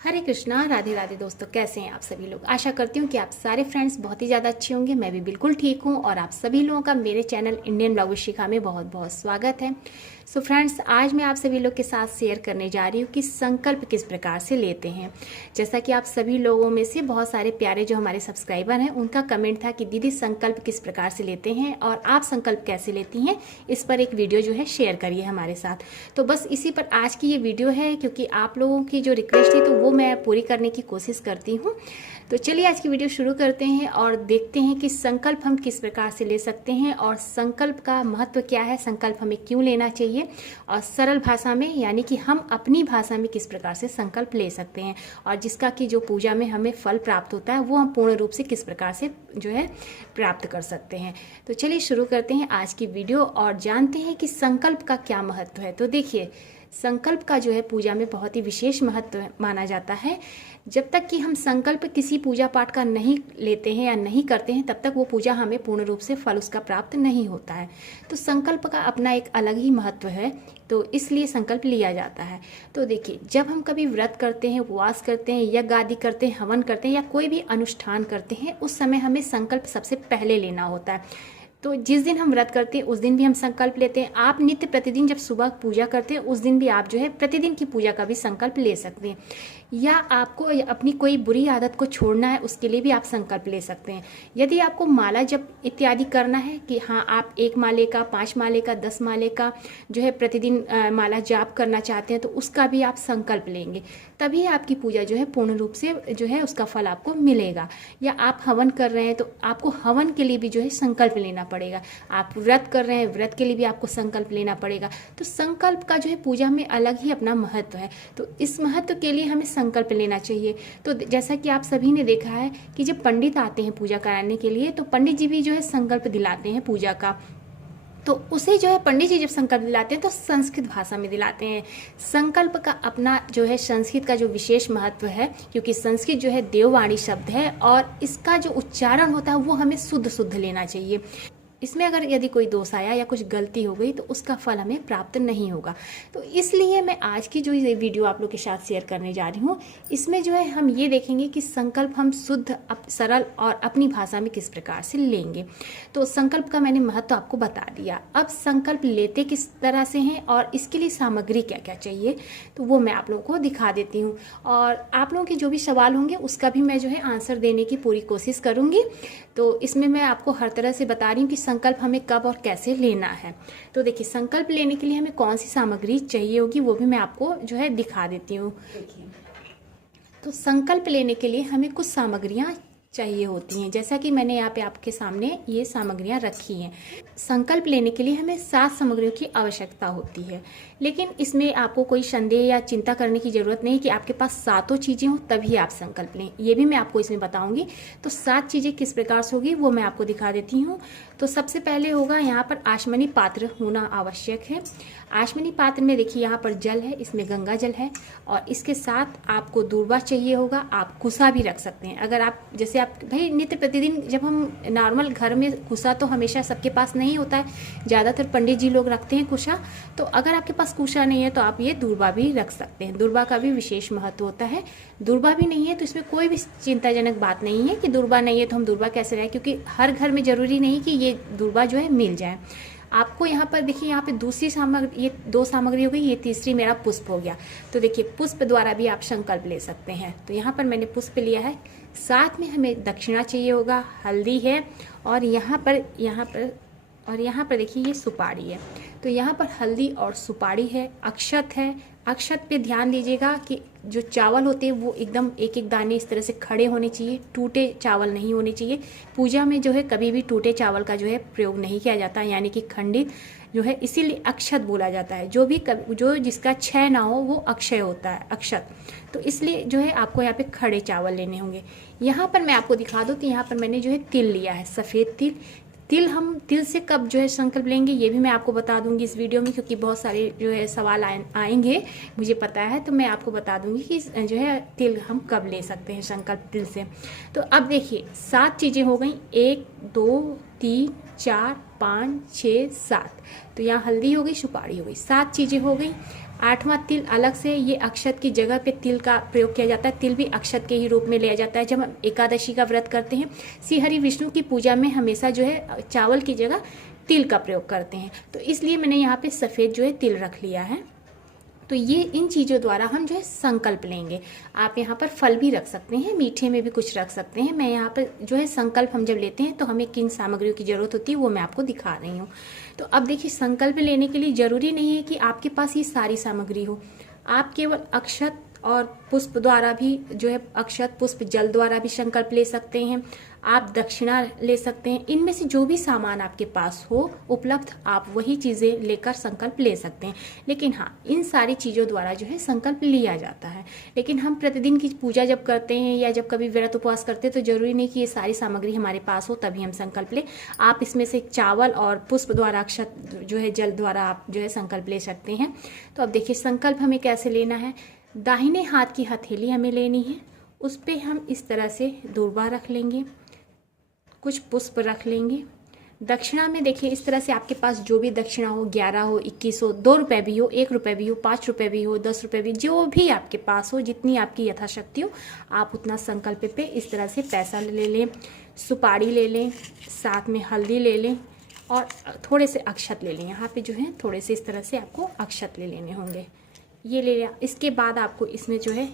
हरे कृष्णा, राधे राधे दोस्तों। कैसे हैं आप सभी लोग। आशा करती हूँ कि आप सारे फ्रेंड्स बहुत ही ज़्यादा अच्छे होंगे। मैं भी बिल्कुल ठीक हूँ और आप सभी लोगों का मेरे चैनल इंडियन ब्लॉग विद शिखा में बहुत बहुत स्वागत है। सो फ्रेंड्स, आज मैं आप सभी लोग के साथ शेयर करने जा रही हूँ कि संकल्प किस प्रकार से लेते हैं। जैसा कि आप सभी लोगों में से बहुत सारे प्यारे जो हमारे सब्सक्राइबर हैं, उनका कमेंट था कि दीदी संकल्प किस प्रकार से लेते हैं और आप संकल्प कैसे लेती हैं, इस पर एक वीडियो जो है शेयर करिए हमारे साथ। तो बस इसी पर आज की ये वीडियो है, क्योंकि आप लोगों की जो रिक्वेस्ट थी तो वो मैं पूरी करने की कोशिश करती हूँ। तो चलिए आज की वीडियो शुरू करते हैं और देखते हैं कि संकल्प हम किस प्रकार से ले सकते हैं और संकल्प का महत्व क्या है, संकल्प हमें क्यों लेना चाहिए और सरल भाषा में यानी कि हम अपनी भाषा में किस प्रकार से संकल्प ले सकते हैं और जिसका कि जो पूजा में हमें फल प्राप्त होता है वो हम पूर्ण रूप से किस प्रकार से जो है प्राप्त कर सकते हैं। तो चलिए शुरू करते हैं आज की वीडियो और जानते हैं कि संकल्प का क्या महत्व है। तो देखिए, संकल्प का जो है पूजा में बहुत ही विशेष महत्व माना जाता है। जब तक कि हम संकल्प किसी पूजा पाठ का नहीं लेते हैं या नहीं करते हैं, तब तक वो पूजा हमें पूर्ण रूप से फल उसका प्राप्त नहीं होता है। तो संकल्प का अपना एक अलग ही महत्व है, तो इसलिए संकल्प लिया जाता है। तो देखिए, जब हम कभी व्रत करते हैं, उपवास करते हैं, यज्ञ आदि करते हैं, हवन करते हैं या कोई भी अनुष्ठान करते हैं, उस समय हमें संकल्प सबसे पहले लेना होता है। तो जिस दिन हम व्रत करते हैं उस दिन भी हम संकल्प लेते हैं। आप नित्य प्रतिदिन जब सुबह पूजा करते हैं उस दिन भी आप जो है प्रतिदिन की पूजा का भी संकल्प ले सकते हैं। या आपको अपनी कोई बुरी आदत को छोड़ना है, उसके लिए भी आप संकल्प ले सकते हैं। यदि आपको माला जप इत्यादि करना है कि हाँ आप 1 माले का, 5 माले का, 10 माले का जो है प्रतिदिन माला जाप करना चाहते हैं, तो उसका भी आप संकल्प लेंगे, तभी आपकी पूजा जो है पूर्ण रूप से जो है उसका फल आपको मिलेगा। या आप हवन कर रहे हैं तो आपको हवन के लिए भी जो है संकल्प लेना पड़ेगा। आप व्रत कर रहे हैं, व्रत के लिए भी आपको संकल्प लेना पड़ेगा। तो संकल्प का जो है पूजा में अलग ही अपना महत्व है। तो इस महत्व के लिए हमें संकल्प लेना चाहिए। तो जैसा कि आप सभी ने देखा है कि जब पंडित आते हैं पूजा कराने के लिए, तो पंडित जी भी जो है संकल्प दिलाते हैं पूजा का। तो उसे जो है पंडित जी जब संकल्प दिलाते हैं तो संस्कृत भाषा में दिलाते हैं। संकल्प का अपना जो है संस्कृत का जो विशेष महत्व है, क्योंकि संस्कृत जो है देववाणी शब्द है और इसका जो उच्चारण होता है वो हमें शुद्ध शुद्ध लेना चाहिए। इसमें अगर यदि कोई दोष आया या कुछ गलती हो गई तो उसका फल हमें प्राप्त नहीं होगा। तो इसलिए मैं आज की जो ये वीडियो आप लोग के साथ शेयर करने जा रही हूँ, इसमें जो है हम ये देखेंगे कि संकल्प हम शुद्ध, सरल और अपनी भाषा में किस प्रकार से लेंगे। तो संकल्प का मैंने महत्व आपको बता दिया। अब संकल्प लेते किस तरह से हैं और इसके लिए सामग्री क्या क्या चाहिए, तो वो मैं आप लोगों को दिखा देती हूँ और आप लोगों के जो भी सवाल होंगे उसका भी मैं जो है आंसर देने की पूरी कोशिश करूँगी। तो इसमें मैं आपको हर तरह से बता रही हूँ कि संकल्प हमें कब और कैसे लेना है। तो देखिए, संकल्प लेने के लिए हमें कौन सी सामग्री चाहिए होगी वो भी मैं आपको जो है दिखा देती हूँ। तो संकल्प लेने के लिए हमें कुछ सामग्रियाँ चाहिए होती हैं, जैसा कि मैंने यहाँ पे आपके सामने ये सामग्रियाँ रखी हैं। संकल्प लेने के लिए हमें 7 सामग्रियों की आवश्यकता होती है, लेकिन इसमें आपको कोई संदेह या चिंता करने की ज़रूरत नहीं कि आपके पास 7 चीज़ें हों तभी आप संकल्प लें। ये भी मैं आपको इसमें बताऊंगी। तो 7 चीज़ें किस प्रकार से होगी वो मैं आपको दिखा देती हूँ। तो सबसे पहले होगा यहाँ पर आचमनी पात्र होना आवश्यक है। आचमनी पात्र में देखिए यहाँ पर जल है, इसमें गंगा जल है और इसके साथ आपको दूर्वा चाहिए होगा। आप कुसा भी रख सकते हैं। अगर आप जैसे आप भाई नित्य प्रतिदिन जब हम नॉर्मल घर में कुसा तो हमेशा सबके पास नहीं होता है, ज़्यादातर पंडित जी लोग रखते हैं कुशा। तो अगर आपके पास कुशा नहीं है तो आप ये दूर्वा भी रख सकते हैं। दूर्वा का भी विशेष महत्व होता है। दूर्वा भी नहीं है तो इसमें कोई भी चिंताजनक बात नहीं है कि दूर्वा नहीं है तो हम दूर्वा कैसे रहे, क्योंकि हर घर में जरूरी नहीं कि ये दूर्वा जो है मिल जाए। आपको यहाँ पर देखिए, यहाँ पे दूसरी सामग्री, ये 2 सामग्री हो गई, ये तीसरी मेरा पुष्प हो गया। तो देखिए, पुष्प द्वारा भी आप संकल्प ले सकते हैं। तो यहाँ पर मैंने पुष्प लिया है। साथ में हमें दक्षिणा चाहिए होगा, हल्दी है और यहाँ पर देखिए ये सुपारी है। तो यहाँ पर हल्दी और सुपारी है, अक्षत है। अक्षत पे ध्यान दीजिएगा कि जो चावल होते हैं वो एकदम एक एक दाने इस तरह से खड़े होने चाहिए, टूटे चावल नहीं होने चाहिए। पूजा में जो है कभी भी टूटे चावल का जो है प्रयोग नहीं किया जाता, यानी कि खंडित जो है, इसीलिए अक्षत बोला जाता है। जो जिसका क्षय ना हो वो अक्षय होता है, अक्षत। तो इसलिए जो है आपको यहाँ पे खड़े चावल लेने होंगे। यहाँ पर मैं आपको दिखा दूँ तो यहाँ पर मैंने जो है तिल लिया है, सफ़ेद तिल। हम तिल से कब जो है संकल्प लेंगे ये भी मैं आपको बता दूंगी इस वीडियो में, क्योंकि बहुत सारे जो है सवाल आएंगे, मुझे पता है। तो मैं आपको बता दूंगी कि जो है तिल हम कब ले सकते हैं संकल्प तिल से। तो अब देखिए 7 चीज़ें हो गई, 1 2 3 4 5 6 7। तो यहाँ हल्दी हो गई, सुपारी हो गई, 7 चीज़ें हो गई। 8वां तिल अलग से, ये अक्षत की जगह पे तिल का प्रयोग किया जाता है। तिल भी अक्षत के ही रूप में लिया जाता है जब हम एकादशी का व्रत करते हैं। श्री हरि विष्णु की पूजा में हमेशा जो है चावल की जगह तिल का प्रयोग करते हैं, तो इसलिए मैंने यहाँ पे सफ़ेद जो है तिल रख लिया है। तो ये इन चीज़ों द्वारा हम जो है संकल्प लेंगे। आप यहाँ पर फल भी रख सकते हैं, मीठे में भी कुछ रख सकते हैं। मैं यहाँ पर जो है संकल्प हम जब लेते हैं तो हमें किन सामग्रियों की ज़रूरत होती है वो मैं आपको दिखा रही हूँ। तो अब देखिए, संकल्प लेने के लिए ज़रूरी नहीं है कि आपके पास ये सारी सामग्री हो। आप केवल अक्षत और पुष्प द्वारा भी जो है अक्षत पुष्प जल द्वारा भी संकल्प ले सकते हैं। आप दक्षिणा ले सकते हैं। इनमें से जो भी सामान आपके पास हो उपलब्ध, आप वही चीज़ें लेकर संकल्प ले सकते हैं। लेकिन हाँ, इन सारी चीज़ों द्वारा जो है संकल्प लिया जाता है। लेकिन हम प्रतिदिन की पूजा जब करते हैं या जब कभी व्रत उपवास करते हैं तो जरूरी नहीं कि ये सारी सामग्री हमारे पास हो तभी हम संकल्प लें। आप इसमें से चावल और पुष्प द्वारा, अक्षत जो है जल द्वारा आप जो है संकल्प ले सकते हैं। तो अब देखिए, संकल्प हमें कैसे लेना है। दाहिने हाथ की हथेली हमें लेनी है, उस पर हम इस तरह से दूर्वा रख लेंगे, कुछ पुष्प रख लेंगे। दक्षिणा में देखिए, इस तरह से आपके पास जो भी दक्षिणा हो, 11 हो, 21 हो, 2 रुपये भी हो, 1 रुपये भी हो, 5 रुपये भी हो, 10 रुपये भी, जो भी आपके पास हो, जितनी आपकी यथाशक्ति हो, आप उतना संकल्प पे इस तरह से पैसा ले लें, सुपारी ले लें, साथ में हल्दी ले लें और थोड़े से अक्षत ले लें। यहाँ पे जो है थोड़े से इस तरह से आपको अक्षत ले लेने होंगे। ये ले लिया। इसके बाद आपको इसमें जो है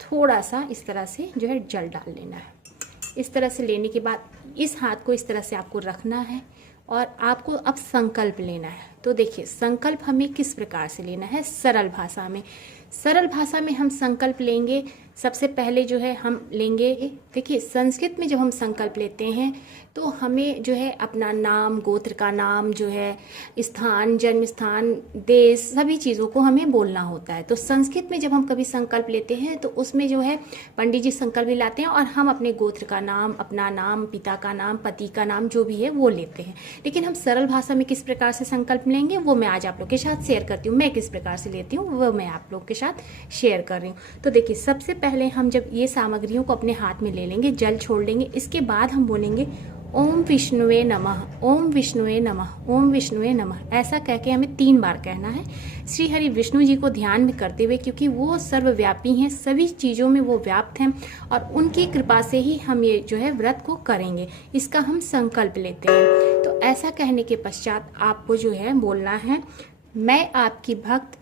थोड़ा सा इस तरह से जो है जल डाल लेना है। इस तरह से लेने के बाद इस हाथ को इस तरह से आपको रखना है और आपको अब संकल्प लेना है। तो देखिए, संकल्प हमें किस प्रकार से लेना है, सरल भाषा में। सरल भाषा में हम संकल्प लेंगे। सबसे पहले जो है हम लेंगे, देखिए संस्कृत में जब हम संकल्प लेते हैं तो हमें जो है अपना नाम, गोत्र का नाम, जो है स्थान, जन्म स्थान, देश, सभी चीज़ों को हमें बोलना होता है। तो संस्कृत में जब हम कभी संकल्प लेते हैं तो उसमें जो है पंडित जी संकल्प लाते हैं और हम अपने गोत्र का नाम, अपना नाम, पिता का नाम, पति का नाम, जो भी है वो लेते हैं। लेकिन हम सरल भाषा में किस प्रकार से संकल्प लेंगे वो मैं आज आप लोग के साथ शेयर करती हूँ। मैं किस प्रकार से लेती हूँ वो मैं आप लोग के साथ शेयर कर रही हूँ। तो देखिए, सबसे पहले हम जब ये सामग्रियों को अपने हाथ में ले लेंगे, जल छोड़ लेंगे, इसके बाद हम बोलेंगे ओम विष्णुवे नमः, ओम विष्णुवे नमः, ओम विष्णुवे नमः। ऐसा कह के हमें 3 बार कहना है, श्री हरि विष्णु जी को ध्यान में करते हुए, क्योंकि वो सर्वव्यापी हैं, सभी चीज़ों में वो व्याप्त हैं और उनकी कृपा से ही हम ये जो है व्रत को करेंगे। इसका हम संकल्प लेते हैं। तो ऐसा कहने के पश्चात आपको जो है बोलना है, मैं आपकी भक्त,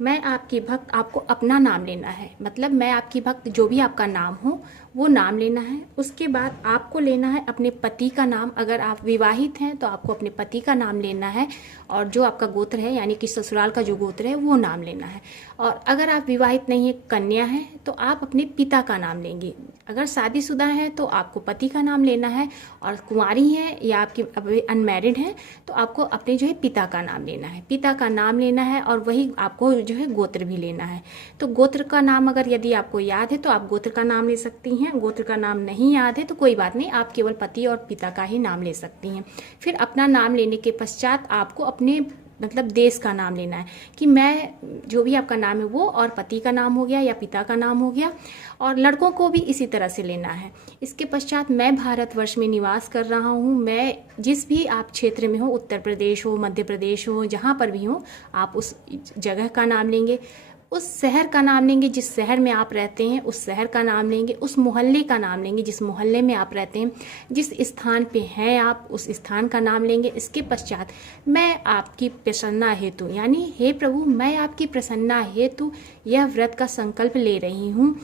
मैं आपकी भक्त। आपको अपना नाम लेना है, मतलब मैं आपकी भक्त, जो भी आपका नाम हो वो नाम लेना है। उसके बाद आपको लेना है अपने पति का नाम। अगर आप विवाहित हैं तो आपको अपने पति का नाम लेना है और जो आपका गोत्र है यानी कि ससुराल का जो गोत्र है वो नाम लेना है। और अगर आप विवाहित नहीं है, कन्या है, तो आप अपने पिता का नाम लेंगे। अगर शादीशुदा है तो आपको पति का नाम लेना है और कुंवारी है या आपकी अभी अनमैरिड है तो आपको अपने जो है पिता का नाम लेना है। पिता का नाम लेना है और वही आपको जो है गोत्र भी लेना है। तो गोत्र का नाम अगर यदि आपको याद है तो आप गोत्र का नाम ले सकती हैं। गोत्र का नाम नहीं याद है तो कोई बात नहीं, आप केवल पति और पिता का ही नाम ले सकती हैं। फिर अपना नाम लेने के पश्चात आपको अपने मतलब देश का नाम लेना है कि मैं, जो भी आपका नाम है वो, और पति का नाम हो गया या पिता का नाम हो गया, और लड़कों को भी इसी तरह से लेना है। इसके पश्चात मैं भारतवर्ष में निवास कर रहा हूँ। मैं जिस भी आप क्षेत्र में हो, उत्तर प्रदेश हो, मध्य प्रदेश हो, जहाँ पर भी हो, आप उस जगह का नाम लेंगे, उस शहर का नाम लेंगे जिस शहर में आप रहते हैं, उस शहर का नाम लेंगे, उस मोहल्ले का नाम लेंगे जिस मोहल्ले में आप रहते हैं, जिस स्थान पे हैं आप उस स्थान का नाम लेंगे। इसके पश्चात मैं आपकी प्रसन्ना हेतु, यानी हे प्रभु मैं आपकी प्रसन्ना हेतु यह व्रत का संकल्प ले रही हूँ।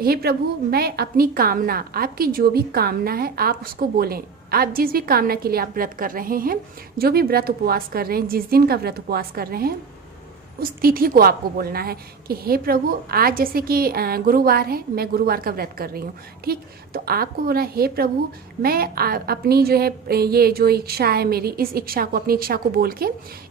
हे प्रभु मैं अपनी कामना, आपकी जो भी कामना है आप उसको बोलें। आप जिस भी कामना के लिए आप व्रत कर रहे हैं, जो भी व्रत उपवास कर रहे हैं, जिस दिन का व्रत उपवास कर रहे हैं, उस तिथि को आपको बोलना है कि हे प्रभु आज जैसे कि गुरुवार है, मैं गुरुवार का व्रत कर रही हूँ, ठीक। तो आपको बोला हे प्रभु मैं अपनी जो है ये जो इच्छा है मेरी, इस इच्छा को, अपनी इच्छा को बोल के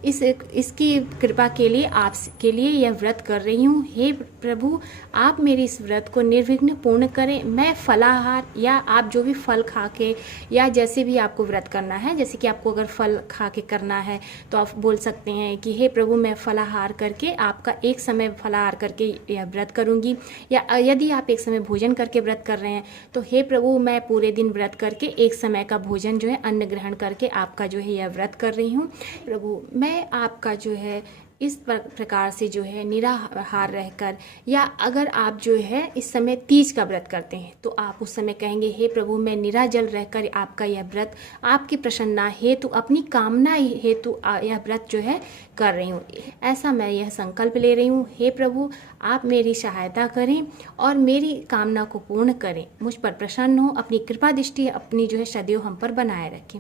इसकी कृपा के लिए आपके लिए यह व्रत कर रही हूँ। हे प्रभु आप मेरी इस व्रत को निर्विघ्न पूर्ण करें। मैं फलाहार या आप जो भी फल खा के या जैसे भी आपको व्रत करना है, जैसे कि आपको अगर फल खा के करना है तो आप बोल सकते हैं कि हे प्रभु मैं फलाहार करके आपका एक समय फलाहार करके यह व्रत करूंगी, या यदि आप एक समय भोजन करके व्रत कर रहे हैं तो हे प्रभु मैं पूरे दिन व्रत करके एक समय का भोजन जो है अन्न ग्रहण करके आपका जो है यह व्रत कर रही हूँ। प्रभु मैं आपका जो है इस प्रकार से जो है निराहार रहकर, या अगर आप जो है इस समय तीज का व्रत करते हैं तो आप उस समय कहेंगे, हे प्रभु मैं निराजल रहकर आपका यह व्रत आपकी प्रसन्नता हेतु, अपनी कामना हेतु यह व्रत जो है कर रही हूँ। ऐसा मैं यह संकल्प ले रही हूँ, हे प्रभु आप मेरी सहायता करें और मेरी कामना को पूर्ण करें, मुझ पर प्रसन्न हो, अपनी कृपा दृष्टि अपनी जो है सदैव हम पर बनाए रखें।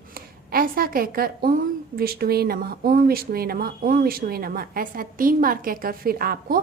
ऐसा कहकर ओम विष्णुवे नमः, ओम विष्णुवे नमः, ओम विष्णुवे नमः ऐसा 3 बार कहकर फिर आपको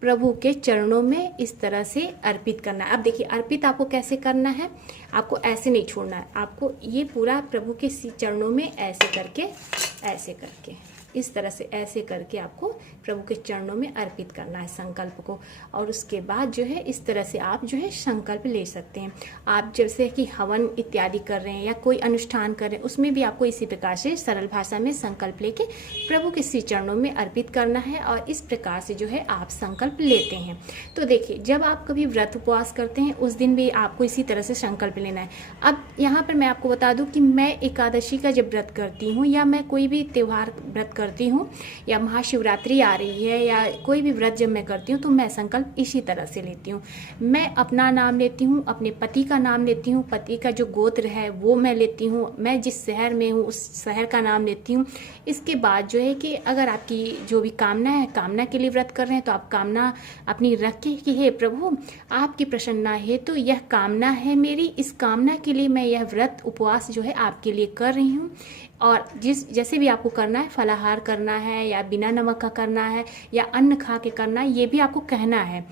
प्रभु के चरणों में इस तरह से अर्पित करना है। अब देखिए अर्पित आपको कैसे करना है, आपको ऐसे नहीं छोड़ना है, आपको ये पूरा प्रभु के चरणों में ऐसे करके इस तरह से ऐसे करके आपको प्रभु के चरणों में अर्पित करना है संकल्प को। और उसके बाद जो है इस तरह से आप जो है संकल्प ले सकते हैं। आप जैसे कि हवन इत्यादि कर रहे हैं या कोई अनुष्ठान कर रहे हैं, उसमें भी आपको इसी प्रकार से सरल भाषा में संकल्प लेके प्रभु के श्री चरणों में अर्पित करना है और इस प्रकार से जो है आप संकल्प लेते हैं। तो देखिए जब आप कभी व्रत उपवास करते हैं उस दिन भी आपको इसी तरह से संकल्प लेना है। अब यहाँ पर मैं आपको बता दूँ कि मैं एकादशी का जब व्रत करती हूँ या मैं कोई भी त्यौहार व्रत करती हूँ या महाशिवरात्रि आ रही है या कोई भी व्रत जब मैं करती हूँ तो मैं संकल्प इसी तरह से लेती हूँ। मैं अपना नाम लेती हूँ, अपने पति का नाम लेती हूँ, पति का जो गोत्र है वो मैं लेती हूँ, मैं जिस शहर में हूँ उस शहर का नाम लेती हूँ। इसके बाद जो है कि अगर आपकी जो भी कामना है, कामना के लिए व्रत कर रहे हैं तो आप कामना अपनी रखें कि हे प्रभु आपकी प्रसन्नता है तो यह कामना है मेरी, इस कामना के लिए मैं यह व्रत उपवास जो है आपके लिए कर रही हूँ। और जैसे भी आपको करना है, फलाहार करना है या बिना नमक का करना है या अन्न खा के करना है, ये भी आपको कहना है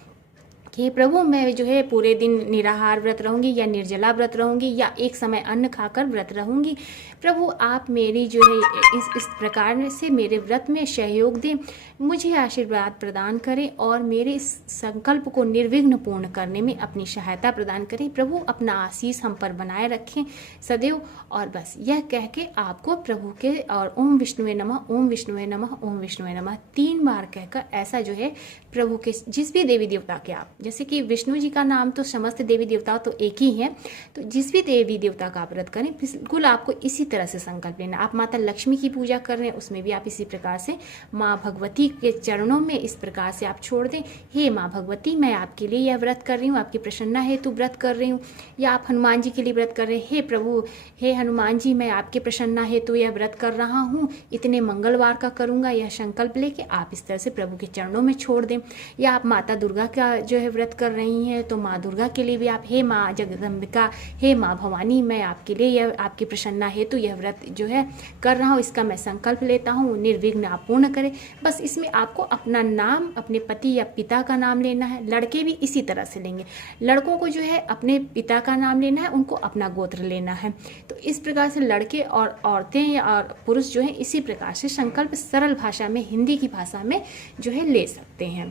कि प्रभु मैं जो है पूरे दिन निराहार व्रत रहूंगी या निर्जला व्रत रहूंगी या एक समय अन्न खाकर व्रत रहूंगी। प्रभु आप मेरी जो है इस प्रकार से मेरे व्रत में सहयोग दें, मुझे आशीर्वाद प्रदान करें और मेरे इस संकल्प को निर्विघ्न पूर्ण करने में अपनी सहायता प्रदान करें। प्रभु अपना आशीष हम पर बनाए रखें सदैव। और बस यह कह के आपको प्रभु के और ओम विष्णुवे नमः, ओम विष्णुवे नमः, ओम विष्णुवे नमः 3 बार कहकर ऐसा जो है प्रभु के जिस भी देवी देवता के आप, जैसे कि विष्णु जी का नाम तो समस्त देवी देवता तो एक ही है, तो जिस भी देवी देवता का आप व्रत करें बिल्कुल आपको इसी तरह से संकल्प लेना। आप माता लक्ष्मी की पूजा कर रहे हैं उसमें भी आप इसी प्रकार से माँ भगवती के चरणों में इस प्रकार से आप छोड़ दें, हे माँ भगवती मैं आपके लिए यह व्रत कर रही हूँ, आपकी प्रसन्नता हेतु व्रत कर रही हूँ। या आप हनुमान जी के लिए व्रत कर रहे हैं, हे प्रभु हे हनुमान जी मैं आपके प्रसन्नता हेतु यह व्रत कर रहा हूँ, इतने मंगलवार का करूँगा, यह संकल्प लेके आप इस तरह से प्रभु के चरणों में छोड़ दें। या आप माता दुर्गा का जो है व्रत कर रही हैं तो माँ दुर्गा के लिए भी आप, हे माँ जगदम्बिका, हे माँ भवानी मैं आपके लिए यह आपकी प्रसन्नता हेतु यह व्रत जो है कर रहा हूँ, इसका मैं संकल्प लेता हूँ, निर्विघ्न आप पूर्ण करें। बस इसमें आपको अपना नाम, अपने पति या पिता का नाम लेना है। लड़के भी इसी तरह से लेंगे, लड़कों को जो है अपने पिता का नाम लेना है, उनको अपना गोत्र लेना है। तो इस प्रकार से लड़के और औरतें और पुरुष जो है इसी प्रकार से संकल्प सरल भाषा में, हिंदी की भाषा में जो है ले सकते हैं।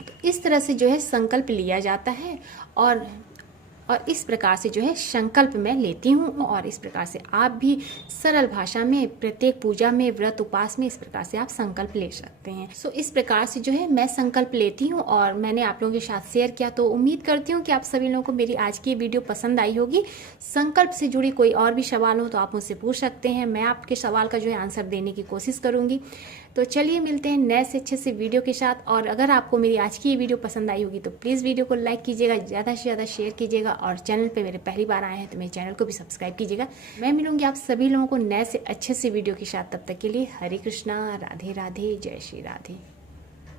तो इस तरह से जो है संकल्प लिया जाता है और इस प्रकार से जो है संकल्प मैं लेती हूँ। और इस प्रकार से आप भी सरल भाषा में प्रत्येक पूजा में, व्रत उपवास में इस प्रकार से आप संकल्प ले सकते हैं। सो इस प्रकार से जो है मैं संकल्प लेती हूँ और मैंने आप लोगों के साथ शेयर किया। तो उम्मीद करती हूँ कि आप सभी लोगों को मेरी आज की वीडियो पसंद आई होगी। संकल्प से जुड़ी कोई और भी सवाल हो तो आप मुझसे पूछ सकते हैं, मैं आपके सवाल का जो है आंसर देने की कोशिश करूँगी। तो चलिए मिलते हैं नए से अच्छे से वीडियो के साथ। और अगर आपको मेरी आज की ये वीडियो पसंद आई होगी तो प्लीज़ वीडियो को लाइक कीजिएगा, ज़्यादा से ज़्यादा शेयर कीजिएगा और चैनल पे मेरे पहली बार आए हैं तो मेरे चैनल को भी सब्सक्राइब कीजिएगा। मैं मिलूंगी आप सभी लोगों को नए से अच्छे से वीडियो के साथ। तब तक के लिए हरे कृष्णा, राधे राधे, जय श्री राधे।